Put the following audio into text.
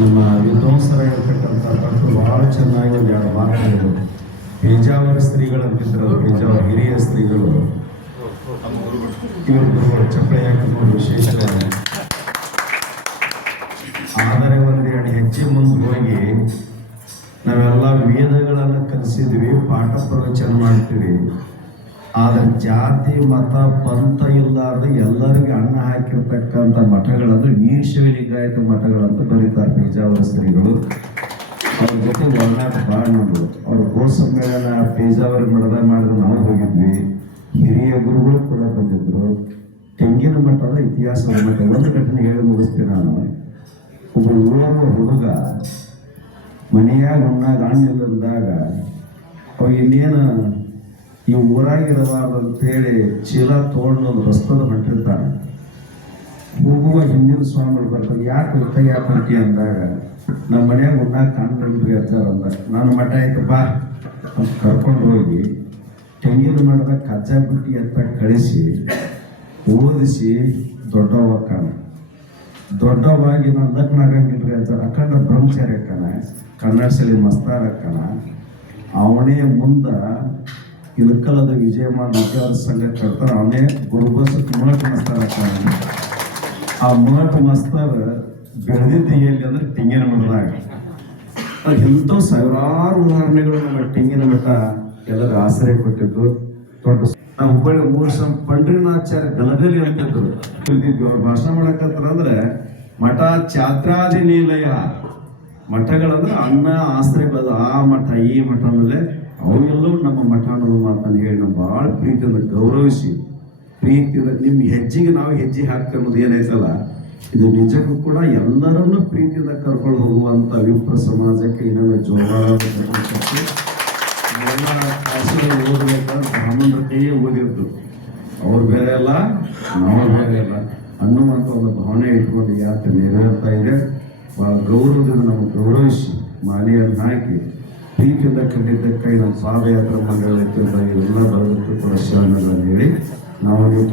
ನಮ್ಮ ವಿದ್ವಾಂಸರಾಗಿರ್ತಕ್ಕಂಥ ಭಕ್ತರು ಬಹಳ ಚೆನ್ನಾಗಿ ಒಂದು ಎರಡು ಮಾತುಗಳು ಪೇಜಾವರ ಸ್ತ್ರೀಗಳಂತಿದ್ರು. ಪೇಜಾವರ ಹಿರಿಯ ಸ್ತ್ರೀಗಳು ಇವರು ಚಪ್ಪಳಿ ಹಾಕಿಕೊಂಡು ವಿಶೇಷ. ಆದರೆ ಒಂದೆರಡು ಹೆಜ್ಜೆ ಮುಂದೆ ಹೋಗಿ ನಾವೆಲ್ಲ ವೇದಗಳನ್ನು ಕಲಿಸಿದ್ವಿ, ಪಾಠ ಪ್ರವಚನ ಮಾಡ್ತೀವಿ. ಆದರೆ ಜಾತಿ ಮತ ಪಂಥ ಇಲ್ಲಾರ್ದು ಎಲ್ಲರಿಗೂ ಅನ್ನ ಹಾಕಿರ್ತಕ್ಕಂಥ ಮಠಗಳಂದ್ರೆ ವೀರಶೈವ ಲಿಂಗಾಯತ ಮಠಗಳಂತ ಬರೀತಾರೆ ಪೇಜಾವರ ಸ್ತ್ರೀಗಳು. ಅವ್ರ ಜೊತೆ ಒಳನಾಟ ಭಾಳ ನೋಡು. ಅವ್ರ ಗೋ ಸಮ್ಮೇಳನ ಪೇಜಾವರ ಮಠದಾಗ ಮಾಡಿದ್ರೆ ನಾವು ಹೋಗಿದ್ವಿ. ಹಿರಿಯ ಗುರುಗಳು ಕೂಡ ಬಂದಿದ್ರು. ತೆಂಗಿನ ಮಠದ ಇತಿಹಾಸದ ಮಠ ಒಂದು ಘಟನೆ ಹೇಳಿ ಮುಗಿಸ್ತೀನಿ ನಾನು. ಒಬ್ಬ ಊರವ ಹುಡುಗ ಮನೆಯಾಗ ಉಣ್ಣಾಗ ಹಣ್ಣಿಲ್ಲದಾಗ ಅವ ಇನ್ನೇನು ಈ ಊರಾಗಿರಬಾರ್ದು ಅಂತೇಳಿ ಚೀಲ ತೊಗೊಂಡು ರಸ್ತದ ಹೊಂಟಿರ್ತಾನೆ. ಹೋಗುವ ಹಿಂದಿನ ಸ್ವಾಮಿಗಳು ಬರ್ತಾರೆ, ಯಾಕೆ ಕೈ ಹಾಕಿ ಅಂದಾಗ ನಮ್ಮ ಮನ್ಯಾಗ ಉಣ್ಣಾಗ ಕಾಣ್ಕೊಂಡ್ರಿ ಅಂತಾರಂದ. ನಾನು ಮಠ ಆಯ್ತು ಬಾ ಅಂತ ಕರ್ಕೊಂಡು ಹೋಗಿ ತೆಂಗಿನ ಮಠದಾಗ ಕಜ್ಜಾ ಬುಟ್ಟಿ ಅಂತ ಕಳಿಸಿ ಓದಿಸಿ ದೊಡ್ಡವಕ್ಕಾನ. ದೊಡ್ಡವಾಗಿ ನಾನು ಲಗ್ನ ಆಗಂಗಿಲ್ರಿ ಅಂತ ಅಖಂಡ ಬ್ರಹ್ಮಚಾರಿ ಅಕ್ಕನ, ಕನ್ನಡ ಶಾಲೆ ಮಸ್ತಾರ ಅಕ್ಕನ. ಅವನೇ ಮುಂದೆ ಇಳಕಲದ ವಿಜಯಮಾನ ವಿಚಾರ ಸಂಘ ಕರ್ತಾರ. ಅವನೇ ಗುರುಬಸ್ ಮುಳಟ್ ಮಸ್ತಾರ ಅಕ್ಕನ. ಆ ಮುಳಟ್ ಮಸ್ತಾರ ಬೆಳೆದಿದ್ದು ಎಲ್ಲಿ ಅಂದ್ರೆ ತೆಂಗಿನ ಮಠದಾಗ. ಅದು ಇಂಥವು ಸಾವಿರಾರು ಉದಾಹರಣೆಗಳು ನಮ್ಮ ತೆಂಗಿನ ಮಠ ಎಲ್ಲರೂ ಆಶ್ರಯ ಕೊಟ್ಟಿದ್ದು. ದೊಡ್ಡ ನಾವು ಹುಬ್ಬಳ್ಳಿ 3 ಸಲ ಪಂಡ್ರಿನಾಚಾರ್ಯ ಗಲಗಲಿ ಅಂತಿದ್ರು ತಿಳಿದಿದ್ವಿ. ಅವ್ರು ಭಾಷಣ ಮಾಡಕತ್ತಾರ ಅಂದ್ರೆ ಮಠ ಛಾತ್ರಾದಿ ನಿಲಯ. ಮಠಗಳಂದ್ರೆ ಅನ್ನ ಆಶ್ರಯ ಆ ಮಠ ಈ ಮಠ ಅಂದ್ರೆ ಅವೆಲ್ಲವೂ ನಮ್ಮ ಮಠ ಅನ್ನೋದು ಮಾತನ್ನು ಹೇಳಿ ನಾವು ಭಾಳ ಪ್ರೀತಿಯಿಂದ ಗೌರವಿಸಿ ಪ್ರೀತಿಯಿಂದ ನಿಮ್ಮ ಹೆಜ್ಜೆಗೆ ನಾವು ಹೆಜ್ಜೆ ಹಾಕ್ತೇವೆ ಅನ್ನೋದು ಏನೈತಲ್ಲ, ಇದು ನಿಜಕ್ಕೂ ಕೂಡ ಎಲ್ಲರನ್ನೂ ಪ್ರೀತಿಯಿಂದ ಕರ್ಕೊಂಡು ಹೋಗುವಂಥ ವಿಪ್ರ ಸಮಾಜಕ್ಕೆ ಇನ್ನೊಮ್ಮೆ ಜೋರಾದ ಎಲ್ಲ ಕಾಶಿಗೆ ಓದಬೇಕಾದ್ರೆ ಬ್ರಾಹ್ಮಣರ ಕೈಯೇ ಓದಿರ್ತು. ಅವ್ರು ಬೇರೆ ಅಲ್ಲ, ನಾವು ಬೇರೆ ಅಲ್ಲ ಅನ್ನುವಂಥ ಒಂದು ಭಾವನೆ ಇಟ್ಕೊಂಡು ಯಾತ್ರೆ ನೆರವೇರ್ತಾ ಇದೆ. ಭಾಳ ಗೌರವದಿಂದ ನಾವು ಗೌರವಿಸಿ ಮಾಲೆಯನ್ನು ಹಾಕಿ ಪ್ರೀತಿಯಿಂದ ಕಂಡಿದ್ದಕ್ಕಾಗಿ ನಮ್ಮ ಪಾದಯಾತ್ರೆ ಮಂಡಳಿ ಎಲ್ಲ ಬರೋದಕ್ಕೂ ಕೂಡ ಶರಣಗಳನ್ನು ಹೇಳಿ ನಾವು ನೀವು